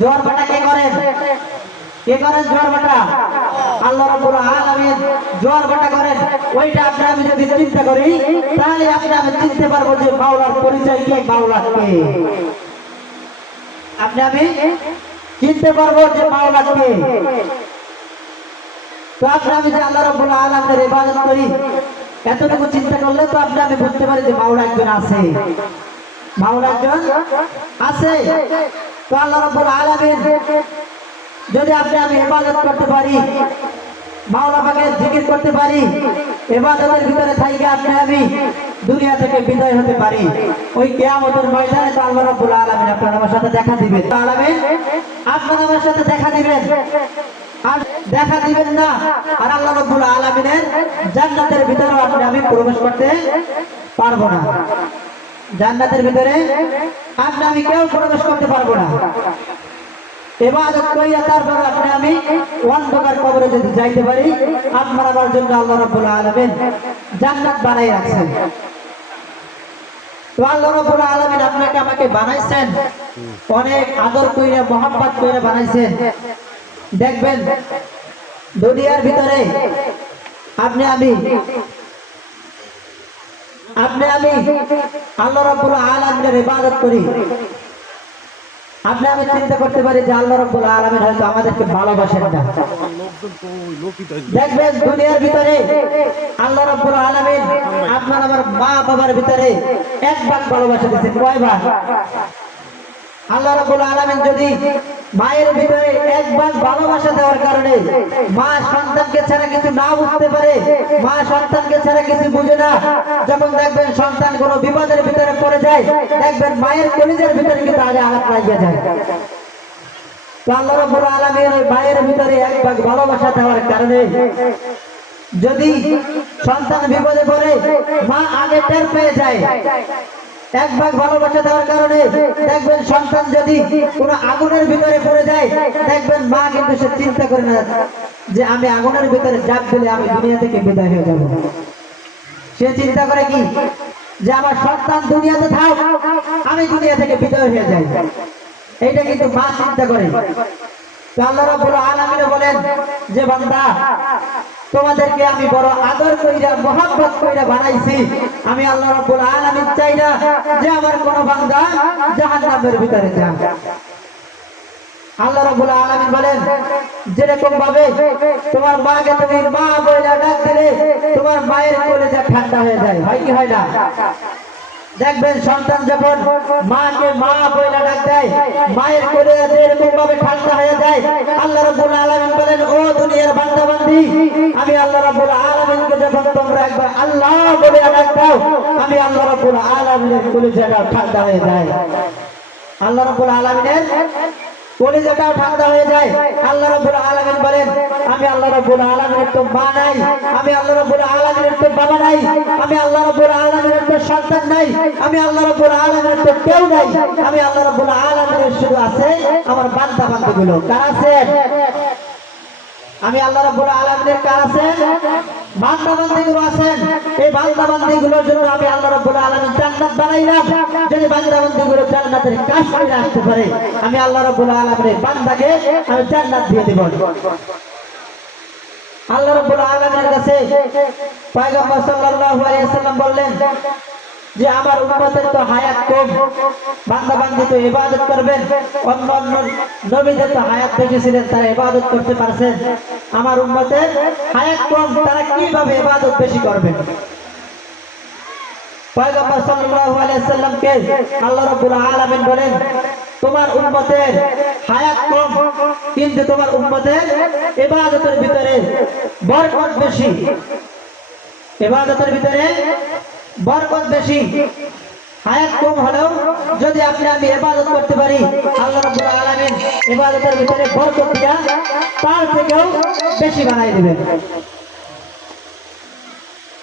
জোয়ার ভাটা কে করেন? কে করেন জোয়ার ভাটা? আল্লাহ রাব্বুল আলামিন জোয়ার ভাটা করেন। ওইটা আপনি আমি যদি চিন্তা করি তাহলে আপনি আমি চিনতে পারবো যে মাওলার পরিচয় কি, মাওলা কে। আপনি আমি চিনতে পারবো যে মাওলা কে। তো আপনি আমি যে আল্লাহ রাব্বুল আলামিনের ইবাদত করি, এতটুকু চিন্তা করলে তো আপনি আমি বুঝতে পারি যে মাওলা একজন আছে, মাওলা একজন আছে। তো আল্লাহ রাব্বুল আলামিন যদি আপনি আমি ইবাদত করতে পারি, মাওলা পাকের জিকির করতে পারি, ইবাদতের ভিতরে থাইকে আপনি আমি দুনিয়া থেকে বিদায় হতে পারি, ওই কিয়ামতের ময়দানে তো আল্লাহ রাব্বুল আলামিন আপনার আমার সাথে দেখা দিবেন। আলামিন আপনার আমার সাথে দেখা দিবেন, আর দেখা দিবেন না আর আল্লাহ রাব্বুল আলামিনের জান্নাতের ভিতরে আপনি আমি প্রবেশ করতে পারবো না। জান্নাতের ভিতরে আপনি আমি কেউ প্রবেশ করতে পারবো না। ইবাদত কইরা তারপর আপনি আমি অন্ধকার কবরে যদি যাইতে পারি, আপনার আমার জন্য আল্লাহ রাব্বুল আলামিন জান্নাত বানাই রাখছেন। তো আল্লাহ রাব্বুল আলামিন আপনাকে আমাকে বানাইছেন, অনেক আদর কইরা মহব্বত কইরা বানাইছেন। দেখবেন দুনিয়ার ভিতরে আপনি আমি আল্লাহ রাব্বুল আলামিনের ইবাদত করি, আপনি আমি চিন্তা করতে পারি যে আল্লাহ রাব্বুল আলামিন হয়তো আমাদেরকে ভালোবাসেন না। দেখবেন দুনিয়ার ভিতরে আল্লাহ রাব্বুল আলামিন আপনার আমার মা বাবার ভিতরে এক ভাগ ভালোবাসা দিয়েছেন। কয় ভাগ? আল্লাহ রাব্বুল আলামিন যদি মায়ের ভিতরে এক ভাগ ভালোবাসা দেওয়ার কারণে মা সন্তানকে ছাড়া কিছু না বুঝতে পারে, মা সন্তানকে ছাড়া কিছু বুঝে না, যখন দেখবেন সন্তান কোনো বিপদের ভিতরে পড়ে যায়, দেখবেন মায়ের কলিজার ভিতরে কিন্তু আগে আঘাত লাগিয়ে যায়। তো আল্লাহ রাব্বুল আলামিন ওই মায়ের ভিতরে এক ভাগ ভালোবাসা দেওয়ার কারণে যদি সন্তান বিপদে পড়ে মা আগে টের পেয়ে যায়। এক ভাগ ভালোবাসা দেওয়ার কারণে দেখবেন সন্তান যদি কোনো আগুনের ভিতরে পড়ে যায়, দেখবেন মা কিন্তু সে চিন্তা করে না যে আমি আগুনের ভিতরে ঝাঁপ দিলে আমি দুনিয়া থেকে বিদায় হয়ে যাব। সে চিন্তা করে কি যে আমার সন্তান দুনিয়াতে থাক, আমি দুনিয়া থেকে বিদায় হয়ে যাই। এইটা কিন্তু মা চিন্তা করে। তো আল্লাহ রাব্বুল আলামিন বলেন যে বান্দা, তোমাদেরকে আমি বড় আদর কইরা মহব্বত কইরা বানাইছি। আমি আল্লাহ রাব্বুল আলামিন চাই না যে আমার কোন বান্দা জাহান্নামের ভিতরে যাক। আল্লাহ রাব্বুল আলামিন বলেন যেরকম ভাবে তোমার মাকে তুমি মা বলে ডাক দিলে তোমার মায়ের কলিজা ঠান্ডা হয়ে যায়, হয় কি হয় না? দেখবেন সন্তান যখন মাকে মা বলে ডাক দেয়, মায়ের কলিজা যেরকম ভাবে ঠান্ডা হয়ে যায়। আল্লাহ রাব্বুল আলামিন বলেন ও দুনিয়ার বান্দা বান্দি, আমি আল্লাহ রাব্বুল আলামিনকে যখন তোমরা একবার আল্লাহ বলে ডাক দাও, আমি আল্লাহ রাব্বুল আলামিনের কলিজাটা ঠান্ডা হয়ে যায়। আল্লাহ রাব্বুল আলামিনের কলিজাটাও ঠান্ডা হয়ে যায়। আল্লাহ রাব্বুল আলামিন বলেন আমি আল্লাহ রাব্বুল আলামিনের তো মা নাই, আমি আল্লাহ রাব্বুল আলামিনের তো বাবা নাই, আমি আল্লাহ রাব্বুল আলামিনের তো সন্তান নাই, আমি আল্লাহ রাব্বুল আলামিনের তো কেউ নাই। আমি আল্লাহ রাব্বুল আলামিনের শুধু আছে আমার বান্দা বান্দীগুলো। কার আছে? আমি আল্লাহ রাব্বুল আলামিনের কার আছেন? বান্দা বান্দীগুলো আছেন। এই বান্দা বান্দীগুলোর জন্য আমি আল্লাহ রাব্বুল আলামিন জান্নাত বানাইলাম। যদি বান্দা বান্দীগুলো জান্নাতের কাজ করে আসতে পারে, আমি আল্লাহ রাব্বুল আলামিনের বান্দাকে আমি জান্নাত দিয়ে দেব। আল্লাহ রাব্বুল আলামিনের কাছে পয়গম্বর সাল্লাল্লাহু আলাইহি ওয়াসাল্লাম বললেন যে আমার উম্মতের তো হায়াত কম, বান্দা বান্দি তো ইবাদত করবেন, অন্য অন্য নবীদের তো হায়াত বেশি ছিলেন, তারা ইবাদত করতে পারছেন, আমার উম্মতের হায়াত কম, তারা কিভাবে ইবাদত বেশি করবেন? পয়গম্বর সাল্লাল্লাহু আলাইহি ওয়াসাল্লামকে আল্লাহ রাব্বুল আলামিন বলেন তোমার উম্মতের হায়াত কম, কিন্তু তোমার উম্মতের ইবাদতের ভিতরে বরকত বেশি, ইবাদতের ভিতরে বরকত বেশি। হায়াত কম হলেও যদি আপনি আমি ইবাদত করতে পারি, আল্লাহ রাব্বুল আলামিন ইবাদতের ভিতরে বরকত দিয়া তার থেকেও বেশি বানাই দিবেন।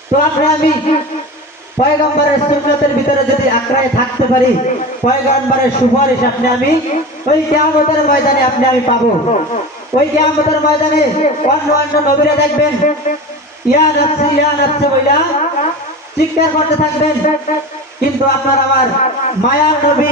তো আপনি আমি পয়গম্বরের সুন্নতের ভিতরে যদি আঁকড়ায় থাকতে পারি, পয়গম্বরের সুপারিশ আপনি আমি ওই কিয়ামতের ময়দানে আপনি আমি পাবো। ওই কিয়ামতের ময়দানে অন্য অন্য নবীরা দেখবেন ইয়া নাফসি বইলা চিৎকার করতে থাকবেন, কিন্তু আপনার আমার মায়ার নবী